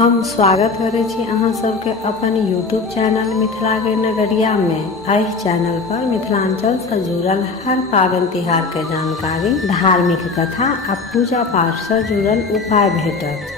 हम स्वागत करै छी अहाँ सबके अपन यूट्यूब चैनल मिथिला के नगरिया में। एहि चैनल पर मिथिलांचल से जुड़ल हर पाबनि तिहार के जानकारी, धार्मिक कथा आ पूजा पाठ से जुड़ल उपाय भेटत।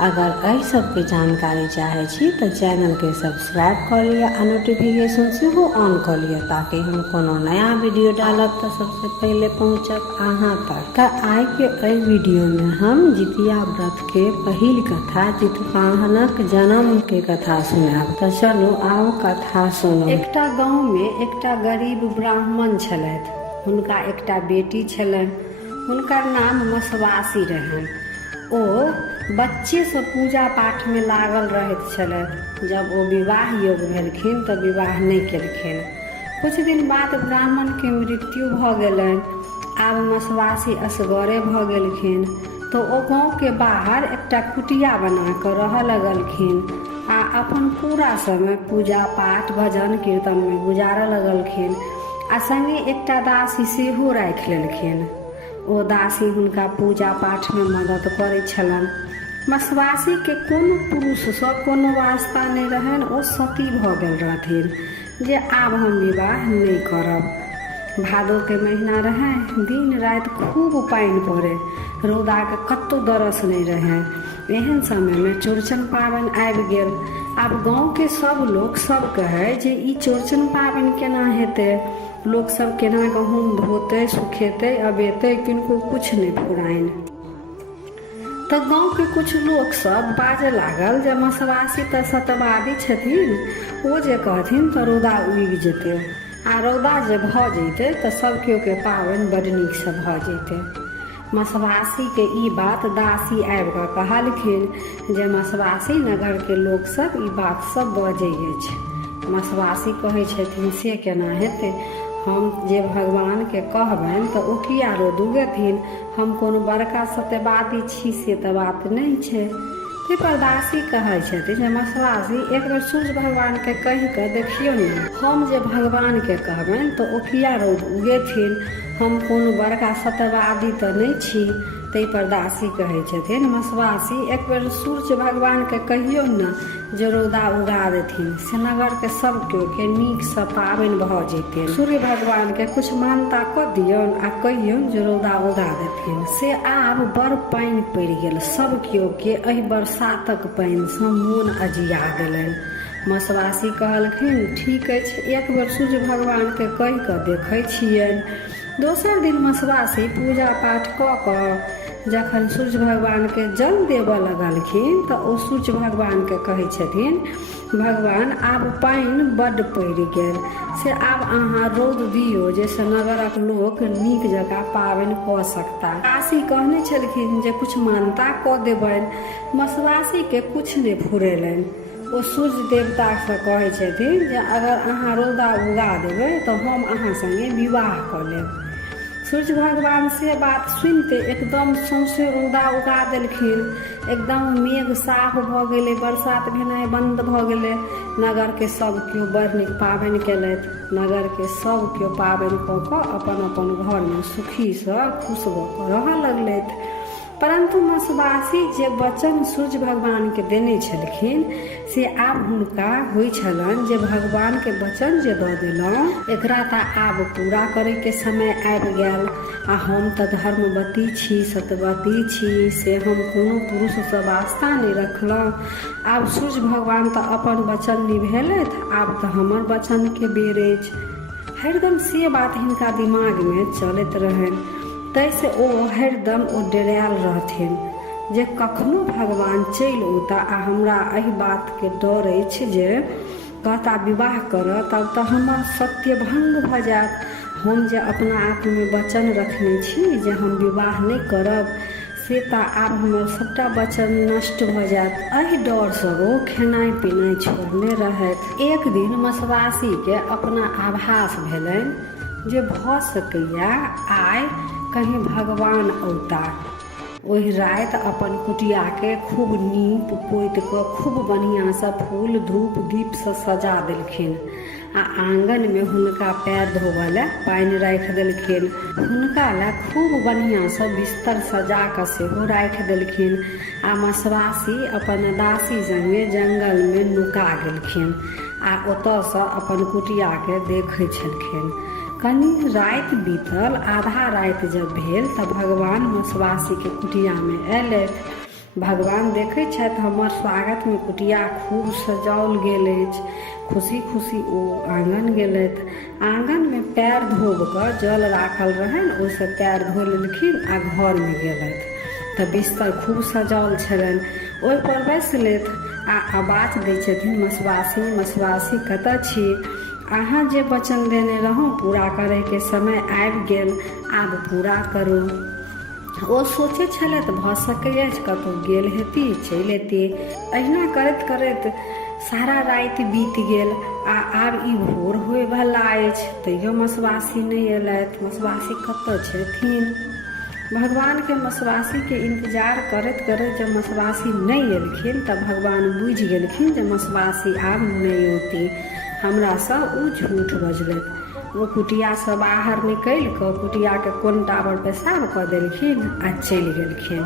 अगर एहि सबके जानकारी चाहे छी तो चैनल के सब्सक्राइब कर लिया आ नोटिफिकेशन सेहो ऑन कर लिया, ताकि हम कोनो नया वीडियो डालब तो सबसे पहले पहुंचत अहाँ तक। आई के एहि वीडियो में हम जितिया व्रत के पहिल कथा जितवाहनक जन्म के कथा सुनाब। तो चलू आओ कथा सुनो। एकटा गांव में एकटा गरीब ब्राह्मण छलथि। हुनका एकटा बेटी छलनि। हुनकर नाम मसवासी रहनि। ओ बच्चे से पूजा पाठ में लागल रहैत छलथि। जब ओ विवाह योग्य भेलखिन तऽ विवाह नहि केलखिन। कुछ दिन बाद ब्राह्मण के मृत्यु भऽ गेलनि। आब मसवासी असगरे भऽ गेलखिन तो ओ गाँव के बाहर एकटा कुटिया बना कऽ रहऽ लगलखिन आ अपन पूरा समय पूजा पाठ भजन कीर्तन में गुजारऽ लगलखिन आ संगे एकटा दासी सेहो राखि लेलखिन। ओ दासी हुनका पूजा पाठ में मदद करैत छलनि। मसवासी के कोनो पुरुष से कोनो वास्ता नहीं रहनि। ओ सती भऽ गेल रहथिन जे आब हम विवाह नहीं करब। भादो के महीना रहे। दिन रात खूब पानि पड़े। रौदा के कत्तो दरस नहीं रहे। एहन समय में चौड़चन पाबनि आबि गेल। आब गाँव के सब लोग सब कहे जे ई चौड़चन पाबनि केना हेतै। लोग सब केना गहूम धोते सुखेते अबेते, किनको कुछ नहीं फुराइन। तो गाँव के कुछ लोग सब बाजे लागल जे मसवासी तो सतवादी छथिन। ओ जे कहथिन तो रौदा उगि जेतै आ रौदा जे भऽ जैते तो सब केओ के पाबनि बड़ नीक से भऽ जैते। मसवासी के ई बात दासी आबि कऽ कहलखिन जे मसवासी नगर के लोग सब ई बात सब बजै अछि। मसवासी कहै छथिन से केना हेतै। हम जे भगवान के कहबनि तो ओ किया रोद उगेथिन। हम कोनो बड़का सत्यवादी छी से तऽ बात नहीं छै। ते पर दासी कहै छथिन जे मसवासी एक बेर सूर्य भगवान के कहि कऽ देखियौ ने। हम जे भगवान के कहबनि तो ओ किया रौद उगेथिन। हम कोनो बड़का सत्यवादी तऽ नहीं छी। तै पर दासी कहै छथिन मसवासी एक बेर सूर्य भगवान के कहियौ न जे रौदा उगा देथिन। से नगर के सब केओ के नीक से पाबनि भऽ जैते। सूर्य भगवान के कुछ मानता कऽ दियौन आ कहियौन जे रौदा उगा देथिन। से आब बड़ पानि पड़ि गेल। सब केओ के एहि बरसातक पानि सँ मोन अजिया गेलनि। मसवासी कहलखिन ठीक अछि, एक बेर सूर्य भगवान के कहि कऽ देखै छियनि। दोसर दिन मसवासी पूजा पाठ कऽ कऽ जखन सूर्य भगवान के जल देबऽ लगलखिन तऽ ओ सूर्य भगवान के कहै छथिन भगवान आब पानि बड्ड पड़ि गेल। से आब अहाँ रौद दियौ जैसे नगरक लोक नीक जकाँ पाबनि कऽ सकता। दासी कहने छलखिन जे कुछ मानता कऽ देबनि। मसवासी के कुछ नहि फुरेलनि। ओ सूर्य देवता से कहै छथिन जे अगर अहाँ रौदा उगा देबै तऽ हम अहाँ संगे विवाह कऽ लेब। सूर्य भगवान से बात सुनते एकदम सौंसे रौदा उगा देलखिन। एकदम मेघ साफ भऽ गेलै, बरसात भेनाइ बंद भऽ गेलै। नगर के सब केओ बड़ नीक पाबनि केलथि। नगर के सब केओ पाबनि कऽ कऽ अपन अपन घर में सुखी सँ खुश भऽ कऽ रहऽ लगलथि। परंतु मसवासी जे वचन सूर्य भगवान के देने छलखिन से आब हुनका होइ छलनि जे भगवान के वचन जे दऽ देलहुँ एकरा तऽ आब पूरा करे के समय आबि गेल। आ हम तऽ धर्मवती छी, सत्यवती छी, से हम कोनो पुरुष से वास्ता नहीं रखलहुँ। आब सूर्य भगवान तऽ अपन वचन निभेलथि, आब तऽ हमर वचन के बेर अछि। हरदम से बात हिनका दिमाग में चलैत रहनि। तैसे ओ हरदम ओ डरायल रहथिन जे कखनो भगवान चलि औता आ हमरा एहि बात के डर अछि जे कहता विवाह करऽ तब तऽ हमर सत्य भंग भऽ जायत। हम जे अपना आप में वचन रखने छी जे हम विवाह नहीं करब से तऽ आब हमर सबटा वचन नष्ट भऽ जायत। एहि डर सँ ओ खेनाइ पिनाइ छोड़ने रहथि। एक दिन मसवासी के अपना आभास भेलनि जे भऽ सकैया आइ कहीं भगवान औता। ओहि राति अपन कुटिया के खूब नीप पोति कऽ खूब बढ़िआँ सँ फूल धूप दीप सँ सजा देलखिन आ आंगन में हुनका पैर धोबऽ लए पानि राखि देलखिन। हुनका लए खूब बढ़िआँ सँ बिस्तर सजा कऽ सेहो राखि देलखिन आ मसवासी अपन दासी संगे जंगल में नुका गेलखिन आ ओतऽसँ अपन कुटिया के देखै छलखिन। कनि राति बीतल, आधा राति जब भेल तऽ भगवान मसवासी के कुटिया में अयलथि। भगवान देखै छथि हमर स्वागत में कुटिया खूब सजाओल गेल अछि। खुशी खुशी ओ आंगन गेलथि। आंगन में पैर धोब कऽ जल राखल रहनि, ओहिसँ पैर धो लेलखिन आ घर में गेलथि तऽ बिस्तर खूब सजाओल छलनि। ओहि पर बैसलथि आ आवाज दै छथिन, मसवासी मसवासी कतऽ छी? अहाँ जे वचन देने रहूँ पूरा करे के समय आबि गेल, आब पूरा करू। ओ सोचै छलथि भऽ सकैए कतहु गेल हेती, चलि एती। अहिना करैत करैत सारा राति बीत गेल आ आब ई भोर होय वाला अछि, तैयो मसवासी नहि एलथि। मसवासी कतऽ छथिन? भगवान के मसवासी के इंतजार करैत करैत जब मसवासी नहीं एलखिन तऽ भगवान बुझि गेलखिन जे मसवासी आब नहीं औती, हमरा सँ उ झूठ बजलथि। वो कुटिया से बाहर निकलि कऽ कुटिया के कोनटा पर पेशाब कऽ देलखिन आ चलि गेलखिन।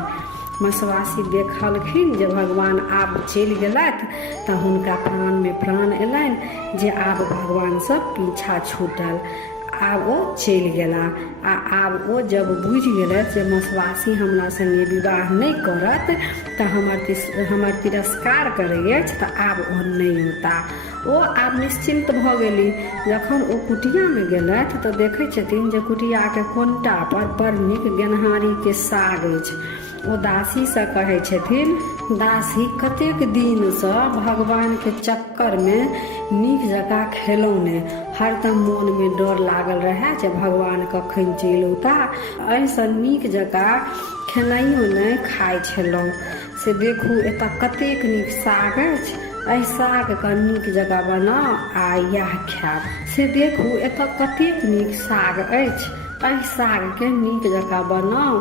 मसवासी देखलखिन जे भगवान आब चलि गेलथि तऽ हुनका प्राण में प्राण एलनि जे आब भगवान सँ पीछा छूटल। आब ओ चलि गेला आ आब ओ जब बुझि गेलथि जे मसवासी हमरा संगे विवाह नहीं करत तऽ हमर तिरस्कार करै अछि तऽ आब ओ नहीं होता। ओ आब निश्चिंत भऽ गेली। जखन ओ कुटिया में गेलथि तऽ देखै छथिन जे कुटिया के कोनटा पर बड़ नीक गेनहारी के साग अछि। ओ दासी सँ कहै छथिन, दासी कतेक दिन सँ भगवान के चक्कर में नीक जकाँ खेलौं ने, हरदम मोन में डर लागल रहे जे भगवान कखन चलि औता। एहिसँ नीक जकाँ खेनाइयो नहि खाइ छलहुँ। से देखू एतऽ कतेक नीक साग अछि, एहि साग के नीक जकाँ बनाउ आ इएह खायब। से देखू एतऽ कतेक नीक साग अछि, एहि साग के नीक जकाँ बनाउ,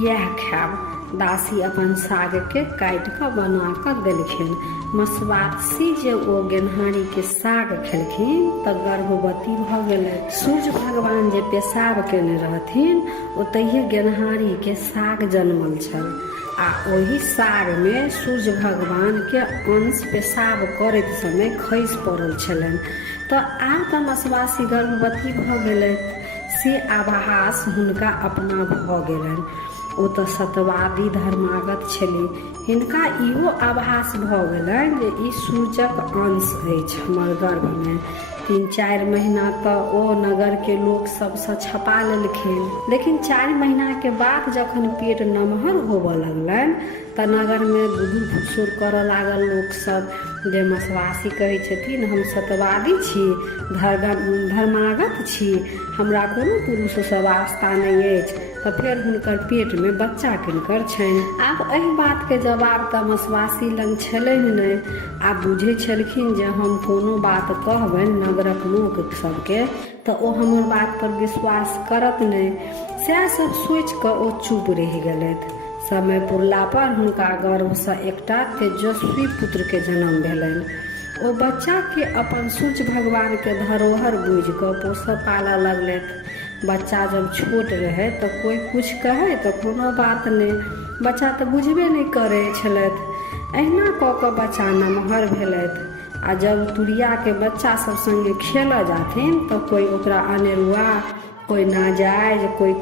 इएह खायब। दासी अपन साग के काटि कऽ बना कऽ देलखिन। मसवासी जे ओ गेनहारी के साग खेलखिन तऽ गर्भवती भऽ गेलै। सूर्य भगवान जे पेशाब केने रहथिन ओतहिए गेनहारी के साग जन्मल छल आ ओही साग में सूर्य भगवान के अंश पेशाब करैत समय खसि पड़ल छलनि। तऽ आब तऽ मसवासी गर्भवती भऽ गेलथि, से आभास हुनका अपना भऽ गेलनि। ओ तऽ सत्यवादी धर्मागत छली, हिनका इहो आभास भऽ गेलनि जे ई सूर्यक अंश अछि हमर गर्भ में। 3-4 महीना तऽ ओ नगर के लोक सबसँ छपा लेलखिन, लेकिन 4 महीना के बाद जखन पेट नमहर होबऽ लगलनि तऽ नगर में गुदुर फुसुर करऽ लागल लोक सब जे मसवासी कहै छथिन हम सत्यवादी छी, धर्मागत छी, हमरा कोनो पुरुष सँ वास्ता नहीं अछि। तऽ फेर हुनकर पेट में बच्चा किनकर छनि? आब एहि बात के जवाब तऽ मसवासी लग छलनि नहि। आब बुझै छलखिन जे हम कोनो बात कहबनि नगरक लोक सबके तऽ ओ हमर बात पर विश्वास करत नहीं। सएह सब सोचि कऽ ओ चुप रहि गेलथि। समय पुरला पर हुनका गर्भ सँ एकटा तेजस्वी पुत्र के जन्म भेलनि। ओ बच्चा के अपन सूर्य भगवान के धरोहर बुझि कऽ पोसऽ पालऽ लगलथि। बच्चा जब छोट रहे तऽ कोई कुछ कहे तऽ कोनो बात नहीं, बच्चा तऽ बुझबे नहीं करे छलथि। अहिना कऽ कऽ बच्चा नमहर भेलथि आ जब तुरिया के बच्चा सब संगे खेलऽ जाथिन तऽ कोई ओकरा अनेरुआ, कोई नाजायज, कोई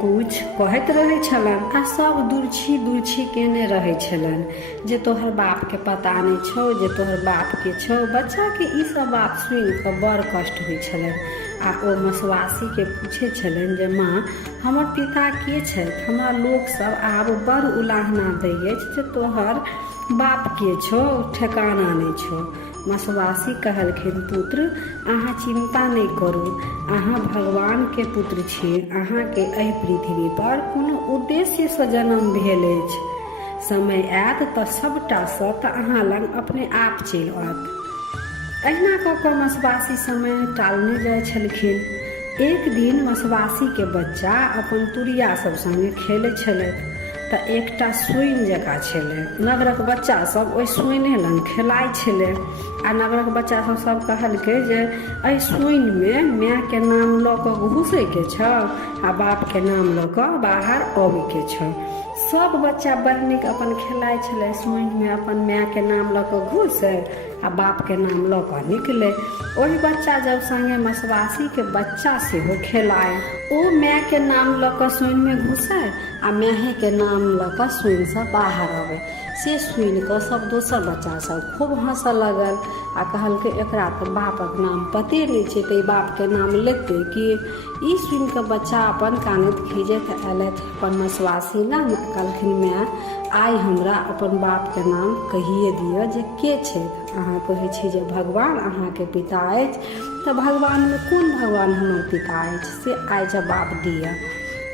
कुछ कहैत रहे छलन आ सब दूरछी केने रहे छलन जे तोहर बाप के पता नहीं छौ, जे तोहर बाप के छौ। बच्चा के ई सब बात सुनि कऽ बड़ कष्ट होइ छलन आ ओ मसवासी के पूछे छलन जे माँ हमर पिता के छथि? हमरा लोक सब आब बड़ उलाहना दै अछि जे तोहर बाप के छौ, ठेकाना नहीं छौ। मसवासी कहलखिन पुत्र अहाँ चिंता नहीं करू, अहाँ भगवान के पुत्र छी, अहाँ के एहि पृथ्वी पर कोनो उद्देश्य सँ जन्म भेल अछि। समय आयत तऽ सबटा सत्य अहाँ लग अपने आप चलि आयत। अहिना कऽ कऽ मसवासी समय टालने जाइ छलखिन। एक दिन मसवासी के बच्चा अपन तुरिया सब संगे खेलै छलथि। तऽ एकटा सुइन जकाँ छलै। नगरक बच्चा सब ओहि सुइने लग खेलाइ छलै आ नगरक बच्चा सब कहलकै जे एहि सुइनमे मायके नाम लऽ कऽ घुसैके छौ आ बापके नाम लऽ कऽ बाहर अबैके छौ। सब बच्चा बड़ नीक अपन खेलाइ छलै, सुइनमे अपन मायके नाम लऽ कऽ घुसै आ बापके नाम लऽ कऽ निकलै। ओहि बच्चा जब संगे मसवासीके बच्चा सेहो खेलाय, ओ मायके नाम लऽ कऽ सुइनमे घुसै आ मायके नाम लऽ कऽ सुइनसँ बाहर अबै। से सुनि कऽ सब दोसर बच्चा सब खूब हँसऽ लगल आ कहलकै एकरा तऽ बापक नाम पते नहि छै, तऽ ई बापके नाम लेतै कि। ई सुनि कऽ बच्चा अपन कानैत खीजैत अयलथि अपन मसवासी लग। कहलखिन माय आइ हमरा अपन बापके नाम कहिए दिअ जे के छथि। अहाँ कहै छी जे भगवान अहाँके पिता अछि, तऽ भगवानमे कोन भगवान हमर पिता अछि से आइ जवाब दिअ।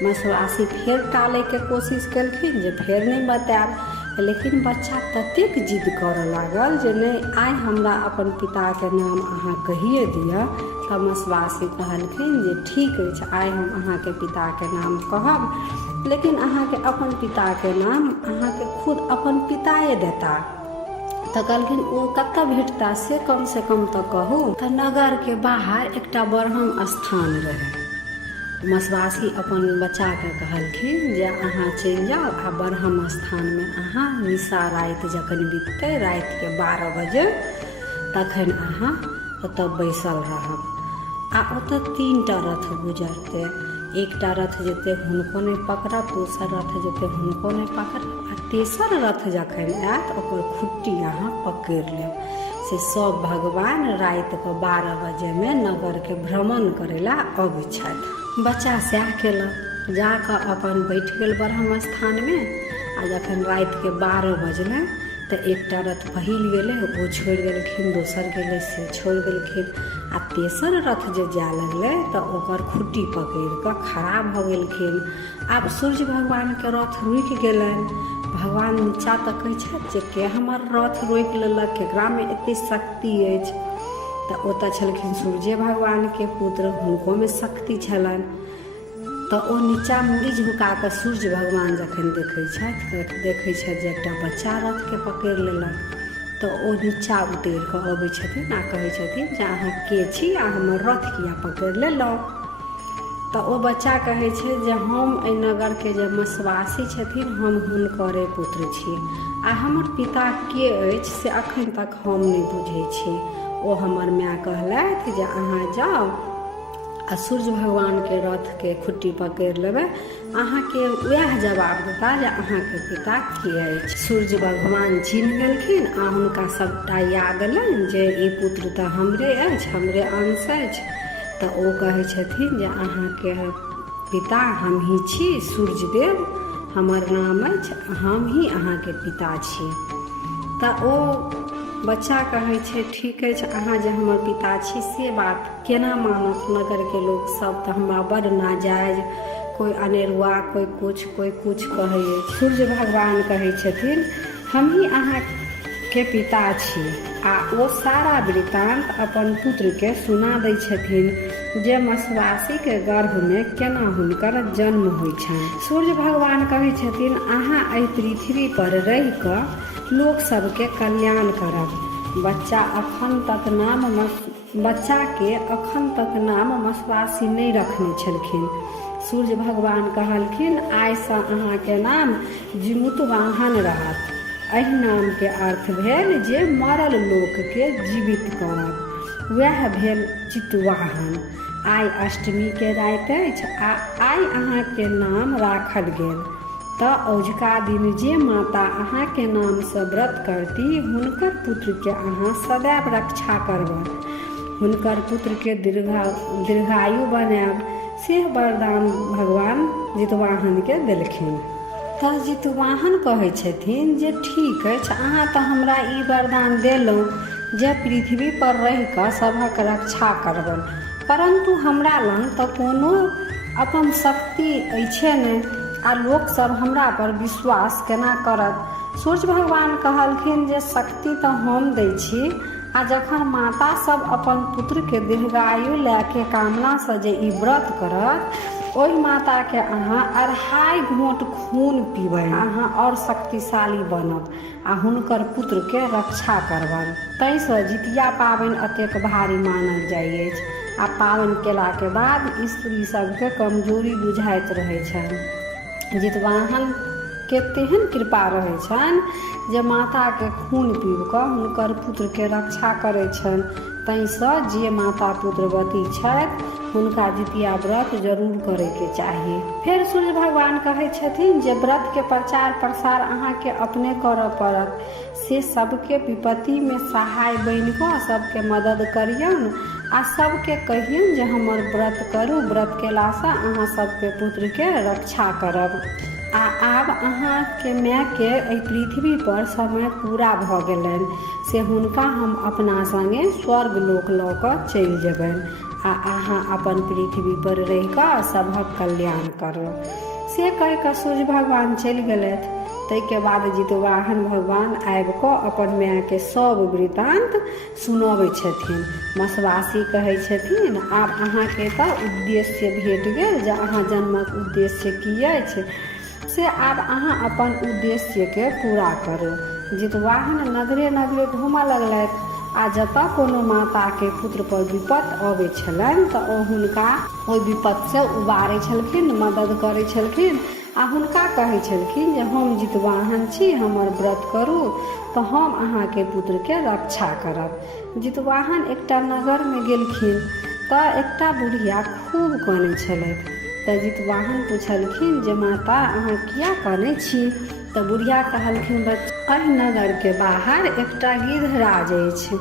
मसवासी फेर टालैके कोशिश केलखिन जे फेर नहि बतायब, लेकिन बच्चा ततेक जिद करऽ लागल जे नहि आइ हमरा अपन पिताके नाम अहाँ कहिए दिअ। तऽ मसवासी कहलखिन जे ठीक अछि, आइ हम अहाँके पिताके नाम कहब, लेकिन अहाँके अपन पिताके नाम अहाँके खुद अपन पिताए देता। तऽ कहलखिन ओ कतऽ भेटता से कम तऽ कहू। तऽ नगरके बाहर एकटा ब्रह्म स्थान रहै। मसवासी अपन बच्चाके कहलखिन जे अहाँ चलि जाउ आ ब्रह्म स्थानमे अहाँ निशा राति जखन बीततै, रातिके 12 बजे, तखन अहाँ ओतऽ बैसल रहब आ ओतऽ 3टा रथ गुजरतै। एकटा रथ जेतै हुनको नहि पकड़ब, दोसर रथ जेतै हुनको नहि पकड़ब आ तेसर रथ जखन आयत ओकर खुट्टी अहाँ पकड़ि लेब। से सब भगवान रातिके 12 बजेमे नगरके भ्रमण करै ला अबै छथि। बच्चा सएह केलक, जाकऽ अपन बैठ गेल ब्रह्म स्थानमे आ जखन रातिके 12 बजलै तऽ एकटा रथ पहिल गेलै ओ छोड़ि देलखिन, दोसर गेलै से छोड़ि देलखिन आ तेसर रथ जे जाय लगलै तऽ ओकर खुट्टी पकड़ि कऽ खड़ा भऽ गेलखिन। आब सूर्य भगवानके रथ रुकि गेलनि। भगवान नीचाँ तकै छथि जे के हमर रथ रोकि लेलक, केकरामे एतेक शक्ति अछि। तऽ ओतऽ छलखिन सूर्य भगवानके पुत्र, हुनकोमे शक्ति छलनि। तऽ ओ नीचाँ मुड़ी झुका कऽ सूर्य भगवान जखन देखै छथि जे एकटा बच्चा रथके पकड़ि लेलक, तऽ ओ नीचाँ उतरि कऽ अबै छथिन आ कहै छथिन जे अहाँ के छी आ हमर रथ किया पकड़ि लेलहुँ। तऽ ओ बच्चा कहै छै जे हम एहि नगरके जे मसवासी छथिन हम हुनकरे पुत्र छी आ हमर पिता के अछि से एखन तक हम नहि बुझै छी। ओ हमर माय कहलथि जे अहाँ जाउ आ सूर्य भगवानके रथके खुट्टी पकड़ि लेबै, अहाँके वएह जवाब देता जे अहाँके पिता के अछि। सूर्य भगवान चिन्ह गेलखिन आ हुनका सबटा याद एलनि जे ई पुत्र तऽ हमरे अछि, हमरे अंश अछि। तऽ ओ कहै छथिन जे अहाँके पिता हम ही छी, सूर्य देव हमर नाम अछि, हम ही अहाँके पिता छी। तऽ ओ बच्चा कहै छै ठीक अछि, अहाँ जे हमर पिता छी से बात केना मानत नगरके लोक सब, तऽ हमरा बड़ नाजायज, कोई अनेरुआ, कोई कुछ कहै अछि। सूर्य भगवान कहै छथिन हम ही अहाँके पिता छी आ ओ सारा वृत्तांत अपन पुत्रके सुना दै छथिन जे मसवासीके गर्भमे केना हुनकर जन्म होइ छनि। सूर्य भगवान कहै छथिन अहाँ एहि पृथ्वी पर रहि कऽ लोक सबके कल्याण करब। बच्चाके अखन तक नाम मसवासी नहि रखने छलखिन। सूर्य भगवान कहलखिन आइसँ अहाँके नाम जिमुतवाहन रहत। एहि नामके अर्थ भेल जे मरल लोकके जीवित करब, वएह भेल चितवाहन। आइ अष्टमीके राति अछि आ आइ अहाँके नाम राखल गेल। तऽ अजुका दिन जे माता अहाँके नामसँ व्रत करती हुनकर पुत्रके अहाँ सदैव रक्षा करब, हुनकर पुत्रके दीर्घायु बनायब, से वरदान भगवान जितवाहनके देलखिन। तऽ जितवाहन कहै छथिन जे ठीक अछि, अहाँ तऽ हमरा ई वरदान देलहुँ जे पृथ्वी पर रहि कऽ सभक रक्षा करबनि, परन्तु हमरा लग तऽ कोनो अपन शक्ति अछि नहि आ लोक सब हमरा पर विश्वास केना करत। सूर्य भगवान कहलखिन जे शक्ति तऽ हम दै छी आ जखन माता सब अपन पुत्रके दीर्घायु लए के कामनासँ जे ई व्रत करत ओहि माता के अहाँ 2.5 घोंट खून पीबै, अहाँ और शक्तिशाली बनब आ हुनकर पुत्र के रक्षा करबनि। ताहिसँ जितिया पाबनि अतेक भारी मानल जाइ अछि। आ पाबनि केला के बाद स्त्री सबके कमजोरी बुझाइत रहै छनि। जितवाहन के तेहन कृपा रहै छनि जे माता के खून पीब कऽ हुनकर पुत्र के रक्षा करै छनि। ताहिसँ जे माता पुत्रवती छथि हुनका जितिया व्रत जरूर करैके चाही। फेर सूर्य भगवान कहै छथिन जे व्रत के प्रचार प्रसार अहाँके अपने करऽ पड़त। से सबके विपत्तिमे सहाय बनि कऽ सबके मदद करियौन आ सबके कहियौन जे हमर व्रत करू, व्रत केलासँ अहाँ सबके पुत्रके रक्षा करब। आब अहाँके मायके एहि पृथ्वी पर समय पूरा भऽ गेलनि से हुनका हम अपना संगे स्वर्ग लोक लऽ कऽ चलि जेबनि आ अहाँ अपन पृथ्वी पर रहि कऽ सभक कल्याण करब। से कहि कऽ सूर्य भगवान चलि गेलथि। ताहिके बाद जितवाहन भगवान आबि कऽ अपन मायके सब वृतांत सुनबै छथिन। मसवासी कहै छथिन आब अहाँके तऽ उद्देश्य भेट गेल जे अहाँ जन्मक उद्देश्य की अछि से आब अहाँ अपन उद्देश्य के पूरा करू। जितवाहन नगरे नगरे घूमऽ लगलथि आ जतऽ कोनो माता के पुत्र पर विपत अबै छलनि तऽ ओ हुनका ओहि विपत से उबारै छलखिन, मदद करै छलखिन आ हुनका कहै छलखिन जे हम जितवाहन छी, हमर व्रत करू तऽ हम अहाँके पुत्र के रक्षा करब। जितवाहन एकटा नगर में गेलखिन तऽ एकटा बुढ़िया खूब कानै छलथि। तऽ जितवाहन पूछलखिन जे माता अहाँ किया कानै छी? तऽ बुढ़िया कहलखिन एहि नगर के बाहर एकटा गिद्धराज अछि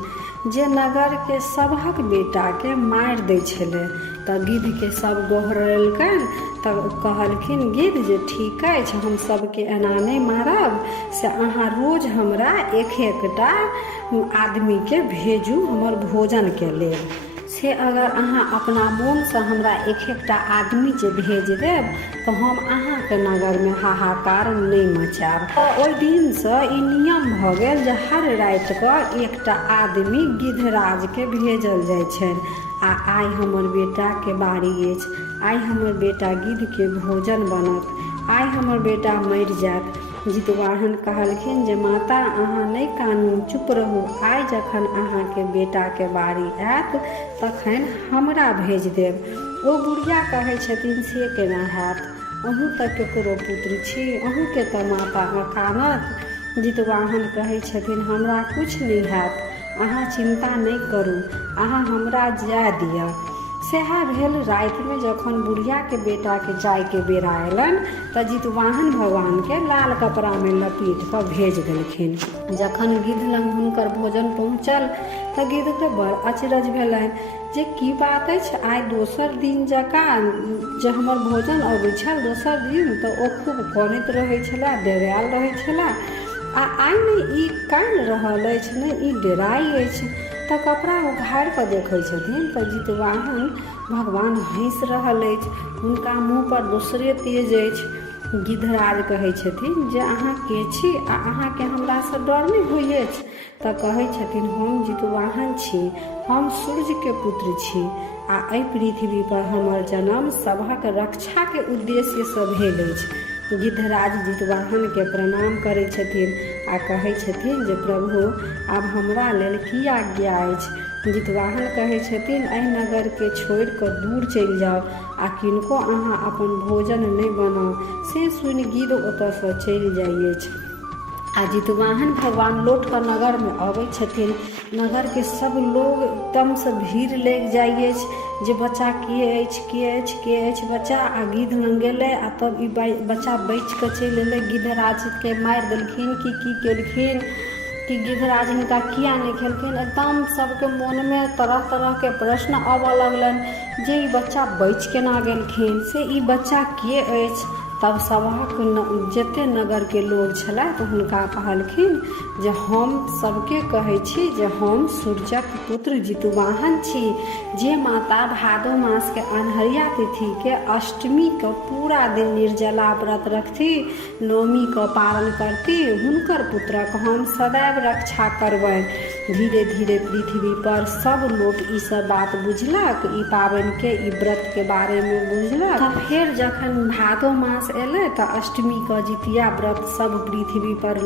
जे नगर के सबहक बेटा के मारि दै छलै। तऽ गिद्ध के सब गोहरलकनि तऽ कहलखिन गिद्ध जे ठीक अछि, हम सबके एना नहि मारब से अहाँ रोज हमरा एकटा आदमी के भेजू हमर भोजन के लेल। से अगर अहाँ अपना मोनसँ हमरा एकटा आदमी जे भेज देब तऽ हम अहाँके नगरमे हाहाकार नहि मचायब। ओहि दिनसँ ई नियम भऽ गेल जे हर राति कऽ एकटा आदमी गिद्धराजके भेजल जाइ छनि आ आइ हमर बेटाके बारी अछि, आइ हमर बेटा गिद्धके भोजन बनत, आइ हमर बेटा मरि जायत। जितवाहन कहलखिन जे माता अहाँ नहि कानू, चुप रहू, आइ जखन अहाँके बेटाके बारी आयत तखन हमरा भेज देब। ओ बुढ़िया कहै छथिन से केना हैत, अहूँ तऽ केकरो पुत्र छी, अहूँके तऽ माता कानत। जितवाहन कहै छथिन हमरा किछु नहि हैत, अहाँ चिंता नहि करू, अहाँ हमरा जाय दिअ। सएह भेल। राति में जखन बुढ़िया के बेटा के जाय के बेरा अयलनि तऽ जितवाहन भगवान के लाल कपड़ा में लपेट कऽ भेज देलखिन। जखन गिद्ध लग हुनकर भोजन पहुँचल तऽ गिद्ध के बड़ अचरज भेलनि जे की बात अछि, आइ दोसर दिन जकाँ जे हमर भोजन अबै छल दोसर दिन तऽ ओ खूब कानैत रहै छलै, डेरायल रहै छलै आ आइ नहि ई कानि रहल अछि ने ई डेराइ अछि। तऽ कपड़ा उघारि कऽ देखै छथिन तऽ जितवाहन भगवान हँसि रहल अछि, हुनका मुँह पर दोसरे तेज अछि। गिद्धराज कहै छथिन जे अहाँ के छी आ अहाँके हमरासँ डर नहि होइ अछि? तऽ कहै छथिन हम जितवाहन छी, हम सूर्य के पुत्र छी आ एहि पृथ्वी पर हमर जन्म सभक रक्षा के उद्देश्य से भेल अछि। गिद्धराज जितवाहन के प्रणाम करै छथिन आ कहै छथिन जे प्रभु आब हमरा लेल की आज्ञा अछि? जितवाहन कहै छथिन एहि नगर के छोड़ि कऽ दूर चलि जाउ आ किनको अहाँ अपन भोजन नहि बनाउ। से सुनि गिद्ध ओतयसँ चलि जाइ अछि आ जितवाहन भगवान लौट कऽ नगर में अबै छथिन। नगर के सब लोग एकदम से भीड़ लागि जाइ अछि जे बच्चा के अछि, के अछि, के अछि बच्चा। आ गिद्ध लग गेलै आ तब ई बच्चा बचि कऽ चलि एलै। गिद्धराज के मारि देलखिन कि की केलखिन कि गिद्धराज हिनका किया नहीं खेलखिन। एकदम सबके मन में तरह तरह के प्रश्न आबऽ लगलनि जे ई बच्चा बचि केना गेलखिन, से ई बच्चा के अछि। तब सभक जते नगर के लोग छलै तऽ हुनका कहलखिन जे हम सबके कहै छी जे हम सूर्यक पुत्र जितवाहन छी, जे माता भादो मास के अन्हरिया तिथि के अष्टमी के पूरा दिन निर्जला व्रत रखती, नवमी के पारण करती, हुनकर पुत्रक हम सदैव रक्षा करबनि। धीरे धीरे पृथ्वी पर सब लोग ई सब बात बुझलक, ई पाबनि के, ई व्रत के बारे में बुझलक। तो फिर जखन भादो मास एलै तो अष्टमी के जितिया व्रत सब पृथ्वी पर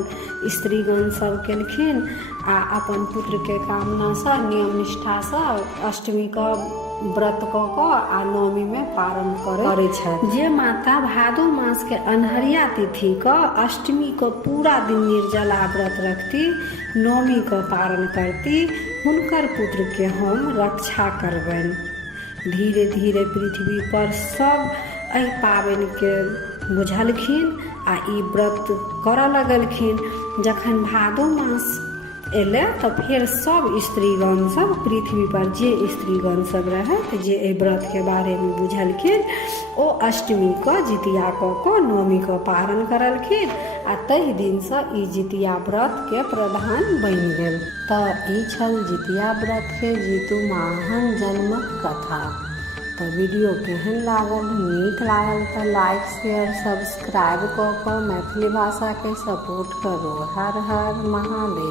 स्त्रीगण सब केलखिन आ अपन पुत्र के कामना से नियम निष्ठा से अष्टमी का व्रत कऽ आ नवमी में पारण करै छथि। जे माता भादो मास के अन्हरिया तिथि क अष्टमी को पूरा दिन निर्जला व्रत रखती, नवमी को पारण करती, हुनकर पुत्र के हम रक्षा करबनि। धीरे धीरे पृथ्वी पर सब एहि पाबनि के बुझलखिन आ ई व्रत करऽ लगलखिन। जखन भादो मास एलै तो फिर सब स्त्रीगण सब पृथ्वी पर जे स्त्रीगण सब रहत जे एहि व्रत के बारे में बुझलखिन ओ अष्टमी को जितिया कऽ नवमी को पारण करलखिन आ तहि दिन से ई जितिया व्रत के प्रधान बनि गेल। तो ई छल जितिया व्रत के जीतू महान जन्मक कथा। तो वीडियो केहन लागल, नीक लागल तो लाइक शेयर सब्सक्राइब कऽ मैथिली भाषा के सपोर्ट करू। हर हर महादेव।